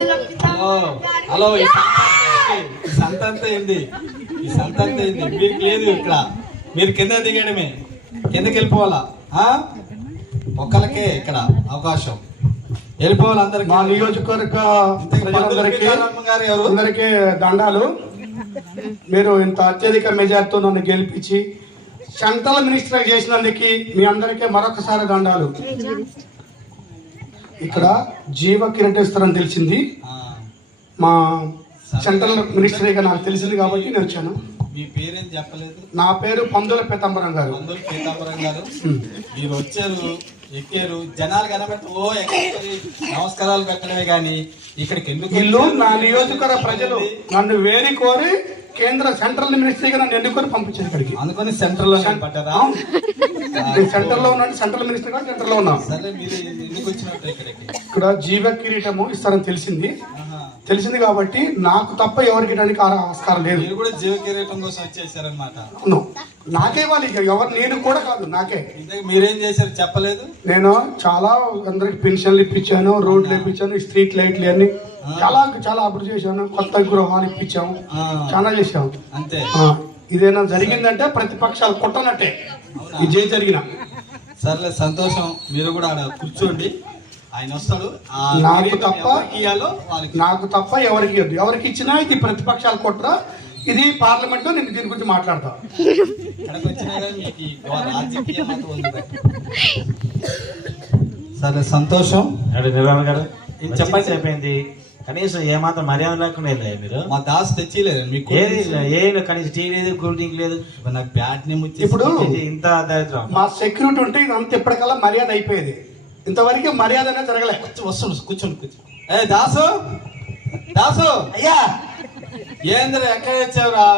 Hello ఈ సంత అంతా ఏంది? ఈ సంత అంతా ఏంది? మీకు లేదు ఇక్కడ. మీరు కింద దిగడమే, కిందకి వెళ్ళిపోవాలా. ఒక్కరికే ఇక్కడ అవకాశం, వెళ్ళిపోవాలి అందరికి. మా నియోజకవర్గ అందరికీ దండాలు. మీరు ఇంత అత్యధిక మెజార్టీతో నన్ను గెలిపించి సెంట్రల్ మినిస్టర్ చేసినందుకు మీ అందరికీ మరొకసారి దండాలు. ఇక్కడ జీవ కిరీటేశ్వరని తెలిసింది, మా సెంట్రల్ మినిస్టర్గా నాకు తెలిసింది కాబట్టి నేను వచ్చాను. మీ పేరేం చెప్పలేదు? నా పేరు పందుల పీతాంబరం గారు. పందుల పీతాంబరం గారు, మీరు వచ్చారు, ఎక్కారు, జనాలు కనబెట్టి ఓ ఎక్కడి నమస్కారాలు పెట్టడమే కానీ ఇక్కడికి ఎందుకు? ఇల్లు నా నియోజకవర్గ ప్రజలు నన్ను వేరి కోరి సెంట్రల్ మినిస్టర్గా నన్ను ఎన్నుకొని పంపించారు ఇక్కడికి. అందుకని సెంట్రల్ లో పడ్డారా? సెంటర్ లో ఉన్నాను, సెంట్రల్ మినిస్టర్ గా సెంటర్ లో ఉన్నాను. సరే, మీరు ఎందుకు వచ్చినట్టు ఇక్కడికి? ఇక్కడ జీవ కిరీటము ఇస్తారని తెలిసింది కాబట్టి నాకు తప్ప ఎవరికి ఇవ్వడానికి ఆస్కారం లేదు. మీరు కూడా జీవ కిరీటం కోసం వచ్చేసారనమాట. నాకే వాళ్ళు ఎవరు, నేను కూడా కాదు, నాకే. మీరేం చేశారు చెప్పలేదు? నేను చాలా అందరికి పెన్షన్లు ఇప్పించాను, రోడ్లు ఇప్పించాను, స్ట్రీట్ లైట్లు అన్ని చాలా అభివృద్ధి చేశాను, కొత్త గృహాలు ఇప్పించాము, చాలా చేశాము. అంతే. ఇదేనా జరిగిందంటే ప్రతిపక్షాలు కొట్టనట్టే ఇదే జరిగిన. సర్లే, సంతోషం. మీరు కూడా ఆడ కూర్చోండి, ఆయన వస్తాడు. నాకు తప్ప ఎవరికి ఇవ్వద్దు. ఎవరికి ఇచ్చినా ఇది ప్రతిపక్షాలు కొట్టరా, ఇది పార్లమెంట్ లో నేను దీని గురించి మాట్లాడతా. సరే, సంతోషం. నిర్మల్ గారు చెప్పండి, అయిపోయింది. కనీసం ఏమాత్రం మర్యాద లేకుండా మీరు. మా దాస్ తెచ్చిలేదు మీకు, ఏది కనీసం టీ లేదు, కూల్ డ్రింక్ లేదు. నాకు బ్యాట్ నేమ్ ఇప్పుడు ఇంత దరిద్రం. మా సెక్యూరిటీ ఉంటే ఇదంతా ఎప్పటికల్లా మర్యాద అయిపోయేది. ఇంతవరకు మర్యాద జరగలే. వస్తుంది, కూర్చోండి. ఏ దాసు, దాసు అయ్యా, ఏంద్ర ఎక్కడ వచ్చావురా?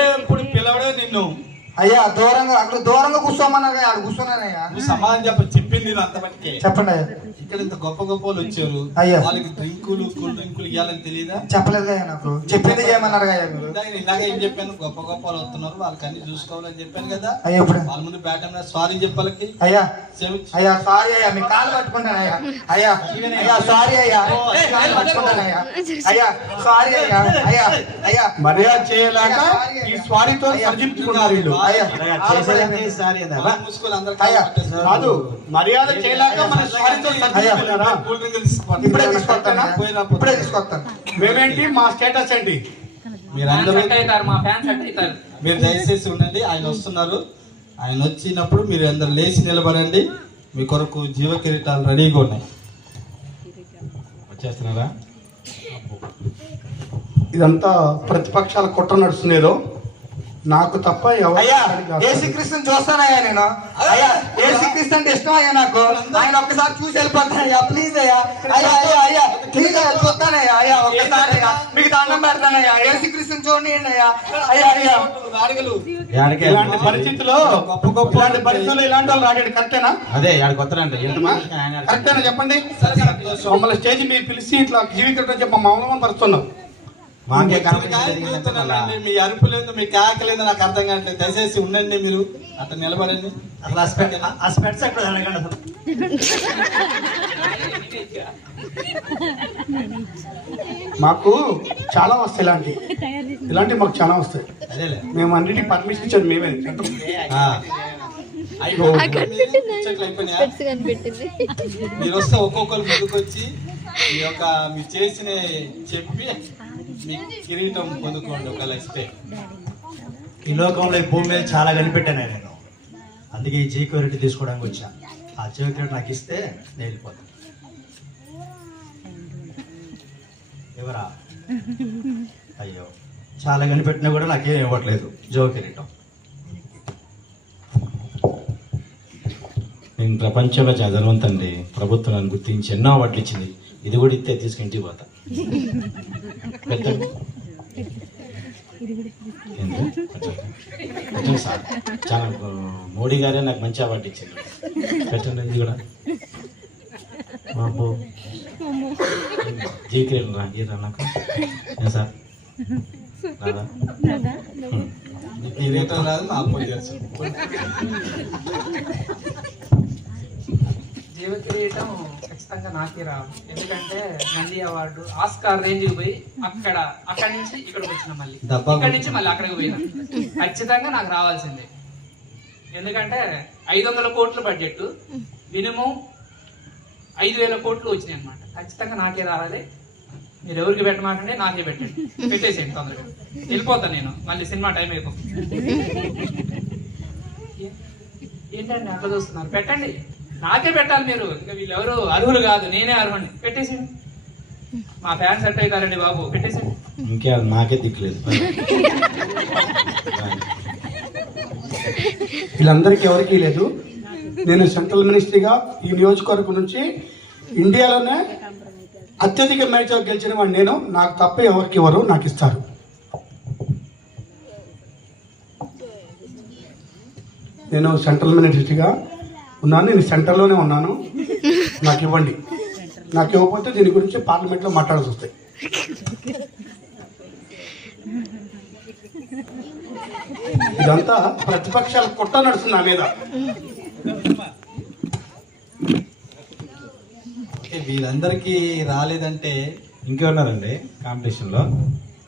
ఎప్పుడు పిలవడే నిన్ను. అయ్యా దూరంగా కూర్చోమన్నారా? ఆడ కూర్చున్నానయ్యా. సమాధానం చెప్పింది అంత బట్టికే. చెప్పండి. ఇక్కడ ఇంత గొప్ప వాళ్ళు వచ్చారు, వాళ్ళకి డ్రింకులు కూల్ డ్రింకులు ఇవ్వాలని తెలియదా? చెప్పలేదు నాకు, చెప్పింది చేయమన్నారు. ఇందాక ఏం చెప్పాను? గొప్ప వాళ్ళు వస్తున్నారు, వాళ్ళకి అన్ని చూసుకోవాలని చెప్పాను కదా. అయ్యా, వాళ్ళ ముందు బ్యాట్ అన్నా సారీ చెప్పాలకి. అయ్యా అయ్యా సారీ అయ్యా, మీ కాలు పట్టుకుంటాను. అయ్యా అయ్యా అయ్యా సారీ అయ్యా, పట్టుకుంటాను. అయ్యా అయ్యా సారీ అయ్యా. అయ్యా అయ్యా మర్యాద చేయలేక ఈ స్వారీతో సరిదిద్దుకున్నారు వీళ్ళు. అయ్యా కాదు, మర్యాద చేయలేక మన స్వారీతో ఇప్పుడే తీసుకొస్తాను. మేమేంటి, మా స్టేటస్ ఏంటి? మీరు దయచేసి ఉండండి, ఆయన వస్తున్నారు. ఆయన వచ్చినప్పుడు మీరు అందరు లేచి నిలబడండి. మీ కొరకు జీవ కిరీటాలు రెడీగా ఉన్నాయి. వచ్చేస్తున్నారా? ఇదంతా ప్రతిపక్షాల కుట్ర నడుస్తుందేదో. నాకు తప్ప యేసుక్రీస్తుని చూస్తానయ్యా నేను. అయ్యా యేసుక్రీస్తు అంటే ఇష్టం అయ్యా నాకు. ఆయన ఒక్కసారి చూసి వెళ్ళిపోతానయ్యా, ప్లీజ్ అయ్యా. అయ్యా అయ్యా అయ్యా ప్లీజ్ అయ్యా, చూస్తానయ్యా. అయ్యా ఒక్కసారి అయ్యా, మీకు దండం పెడతానయ్యా. యేసుక్రీస్తుని చూడండి అయ్యా. అయ్యా అయ్యా ఇలాంటి పరిస్థితుల్లో ఇలాంటి వాళ్ళు రాగండి. కరెక్టేనా? అదే కొత్తనండి, కరెక్టేనా చెప్పండి. మమ్మల్ని స్టేజ్ మీద పిలిచి ఇట్లా జీవితం చెప్పి మమ్మల్ని పరుస్తున్నాం. మీ అరుపు లేదు, మీ కేక లేదు, నాకు అర్థం కావట్లేదు. దయచేసి ఉండండి, మీరు అట్లా నిలబడండి. మాకు చాలా వస్తాయి ఇలాంటివి మాకు చాలా వస్తాయి. మేము అన్నిటికీ పర్మిషన్ ఇచ్చాడు మేమే. మీరు వస్తే ఒక్కొక్కరు ముందుకు వచ్చి మీరు చేసిన చెప్పి మీ కిరీటం పొందుకోండి. ఒక లక్ష్మే. ఈ లోకంలో ఈ భూమి మీద చాలా కనిపెట్టాను నేను, అందుకే ఈ జీక్యూరిటీ తీసుకోవడానికి వచ్చా. ఆ జీక్యూరిటీ నాకు ఇస్తే నేను వెళ్ళిపోతాను. ఎవరా? అయ్యో, చాలా కనిపెట్టినా కూడా నాకేం ఇవ్వట్లేదు జో కిరీటం. నేను ప్రపంచంలో చదవంతండి. ప్రభుత్వం నన్ను గుర్తించి ఎన్నో అవార్డులు ఇచ్చింది. ఇది కూడా ఇస్తే తీసుకుంటే పోతా. సార్, చాలా మోడీ గారే నాకు మంచి అవార్డు ఇచ్చింది. పెట్టండి ఇది కూడా. బాబు జీక్యూరిటీ రా నాకు సార్. రాదా? రాదు, జీవ కిరీటం ఖచ్చితంగా నాకే రావాలి. ఎందుకంటే నంది అవార్డు ఆస్కార్ రేంజ్కి పోయి అక్కడి నుంచి ఇక్కడికి వచ్చిన మళ్ళీ ఇక్కడి నుంచి మళ్ళీ అక్కడికి పోయినా ఖచ్చితంగా నాకు రావాల్సిందే. ఎందుకంటే 500 కోట్ల బడ్జెట్ మినిమం 5,000 కోట్లు వచ్చినాయి అనమాట. ఖచ్చితంగా నాకే రావాలి. మీరు ఎవరికి పెట్టమాకండి, నాకే పెట్టండి. పెట్టేసేయండి తొందరగా, వెళ్ళిపోతాను నేను. మళ్ళీ సినిమా టైం అయిపోతుంది. ఏంటండి అట్లా చూస్తున్నారు? పెట్టండి, నాకే పెట్టాలి మీరు. ఇంకా వీళ్ళు ఎవరు అర్హులు కాదు, నేనే అర్హుని. పెట్టేసేయండి. మా ఫ్యాన్స్ సెట్ అవుతారండి బాబు, పెట్టేసేయండి. ఇంకే నాకే దిక్కులేదు. వీళ్ళందరికీ ఎవరికీ లేదు. నేను సెంట్రల్ మినిస్ట్రీగా ఈ నియోజకవర్గం నుంచి ఇండియాలోనే అత్యధిక మ్యాచ్ గెలిచిన వాడు నేను. నాకు తప్ప ఎవరికి ఎవరు నాకు ఇస్తారు. నేను సెంట్రల్ మినిస్ట్రీగా ఉన్నాను. నేను సెంటర్లోనే ఉన్నాను. నాకు ఇవ్వండి. నాకు ఇవ్వకపోతే దీని గురించి పార్లమెంట్లో మాట్లాడాల్సి వస్తాయి. ఇదంతా ప్రతిపక్షాల కుట్ర నడుస్తుంది నా మీద. వీళ్ళందరికీ రాలేదంటే ఇంకెవరున్నారండి కాంపిటీషన్లో?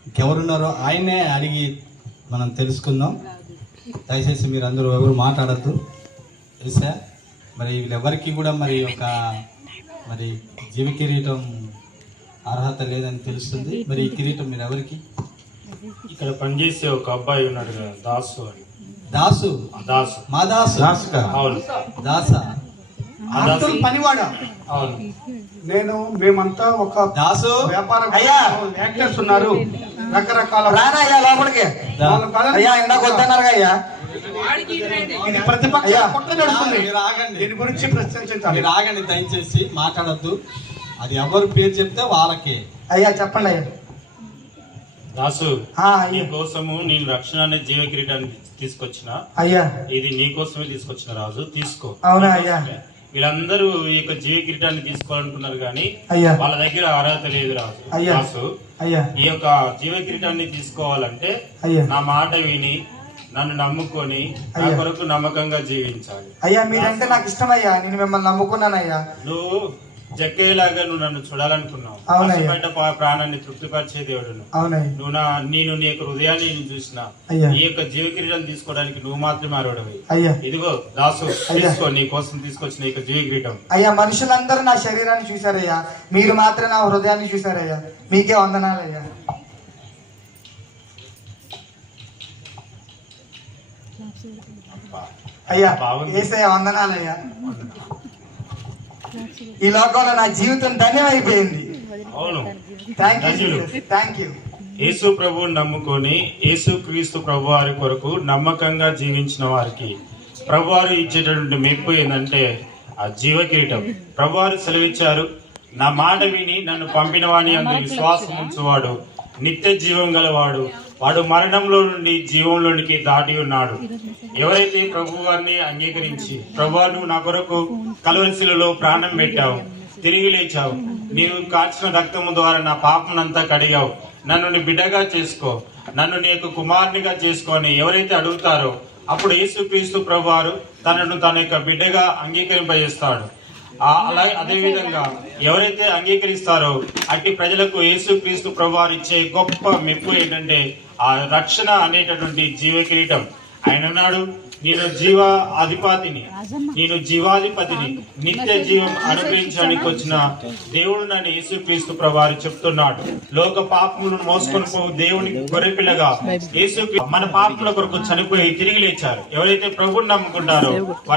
ఇంకెవరున్నారో ఆయన్నే అడిగి మనం తెలుసుకుందాం. దయచేసి మీరు అందరూ ఎవరు మాట్లాడద్దు. తెలుసా మరి వీళ్ళెవరికి కూడా మరి జీవ కిరీటం అర్హత లేదని తెలుస్తుంది. మరి ఈ కిరీటం మీరు ఎవరికి? ఇక్కడ పనిచేసే ఒక అబ్బాయి ఉన్నాడు కదా, దాసు అని. దాసు? దాసు, మా దాసు? అవును. దాసా? అంకుల్ పనివాడా? అవును. మేమంతా ఒక దాసు వ్యాపార అయ్యా. యాక్టర్స్ ఉన్నారు, రకరకాల రానయ్యా లోపలికి. అయ్యా ఇందాక వద్దన్నారు అయ్యా. ఇది ప్రతిపక్ష కుట్ర నడుస్తుంది. మీరు ఆగండి. దీని గురించి ప్రశ్నించాలి. మీరు ఆగండి దయచేసి, మాట్లాడద్దు. అది ఎవరు పేరు చెప్తే వాళ్ళకే. అయ్యా చెప్పండి అయ్యా. దాసు, అయ్యా. నీ కోసము నేను రక్షణ అనే జీవ కిరీటాన్ని తీసుకొచ్చిన. అయ్యా ఇది నీ కోసమే తీసుకొచ్చిన రాజు, తీసుకో. అవునా అయ్యా? వీళ్ళందరూ ఈ యొక్క జీవ కిరీటాన్ని తీసుకోవాలనుకున్నారు కానీ అయ్యా. వాళ్ళ దగ్గర అర్హత లేదు రాజు. అయ్యా. దాసు, అయ్యా ఈ యొక్క జీవ కిరీటాన్ని తీసుకోవాలంటే అయ్యా. నా మాట విని నన్ను నమ్ముకొని నా అయ్యా. కొరకు నమ్మకంగా జీవించాలి. అయ్యా మీరంటే నాకు ఇష్టమయ్యా. నేను మిమ్మల్ని నమ్ముకున్నానయ్యా. నువ్వు జక్కేలాగా నువ్వు నన్ను చూడాలనుకున్నావు. అవునయ్యా. పసిబిడ్డ ప్రాణాన్ని తృప్తిపరిచే దేవుడు నువ్వు. అవునయ్యా. నేను నీ యొక్క హృదయాన్ని నేను చూసిన. అయ్యా. ఈ యొక్క జీవ కిరీటం తీసుకోవడానికి నువ్వు మాత్రమే అర్హుడవి. అయ్యా. ఇదిగో దాసు, అయ్యా. తీసుకో, నీ కోసం తీసుకొచ్చిన ఈ యొక్క జీవ కిరీటం. అయ్యా మనుషులందరూ నా శరీరాన్ని చూశారయ్యా, మీరు మాత్రం నా హృదయాన్ని చూశారయ్యా. మీకే వందనాలయ్యా. అయ్యా బాగుంది. ఏసయ్య వందనాలయ్యా. ఈ లోకంలో నా జీవితం ధన్యమైపోయింది. అవును. థ్యాంక్ ధన్యులు. You, thank you. యేసు ప్రభువుని నమ్ముకొని యేసు క్రీస్తు ప్రభు వారి కొరకు నమ్మకంగా జీవించిన వారికి ప్రభువారు ఇచ్చేటటువంటి మెప్పు ఏంటంటే ఆ జీవ కిరీటం. ప్రభువారు సెలవిచ్చారు, నా మాట విని నన్ను పంపిన వాని అందు విశ్వాసం ఉంచువాడు నిత్య జీవం గలవాడు, వాడు మరణంలో నుండి జీవంలోనికి దాటి ఉన్నాడు. ఎవరైతే ప్రభు వారిని అంగీకరించి, ప్రభువా నువ్వు నా కొరకు కలువరి శిలువలో ప్రాణం పెట్టావు, తిరిగి లేచావు, నీవు కాచిన రక్తము ద్వారా నా పాపనంతా కడిగావు, నన్ను నీ బిడ్డగా చేసుకో, నన్ను నీ యొక్క కుమారునిగా చేసుకొని ఎవరైతే అడుగుతారో అప్పుడు యేసుక్రీస్తు ప్రభువారు తనను తన యొక్క బిడ్డగా అంగీకరింపజేస్తాడు. అలాగే అదేవిధంగా ఎవరైతే అంగీకరిస్తారో అట్టి ప్రజలకు యేసుక్రీస్తు ప్రభువారు ఇచ్చే గొప్ప మెప్పు ఏంటంటే ఆ రక్షణ అనేటటువంటి జీవ కిరీటం. ఆయన అన్నాడు, నేను జీవాధిపతిని నిత్య జీవం అనుగ్రహించడానికి వచ్చిన దేవుడు నన్ను యేసుక్రీస్తు ప్రభువారు చెప్తున్నాడు. లోక పాపములను మోసుకొని పో దేవుని గొర్రెపిల్లగా యేసు మన పాపముల కొరకు చనిపోయి తిరిగి లేచారు. ఎవరైతే ప్రభువుని నమ్ముకుంటారో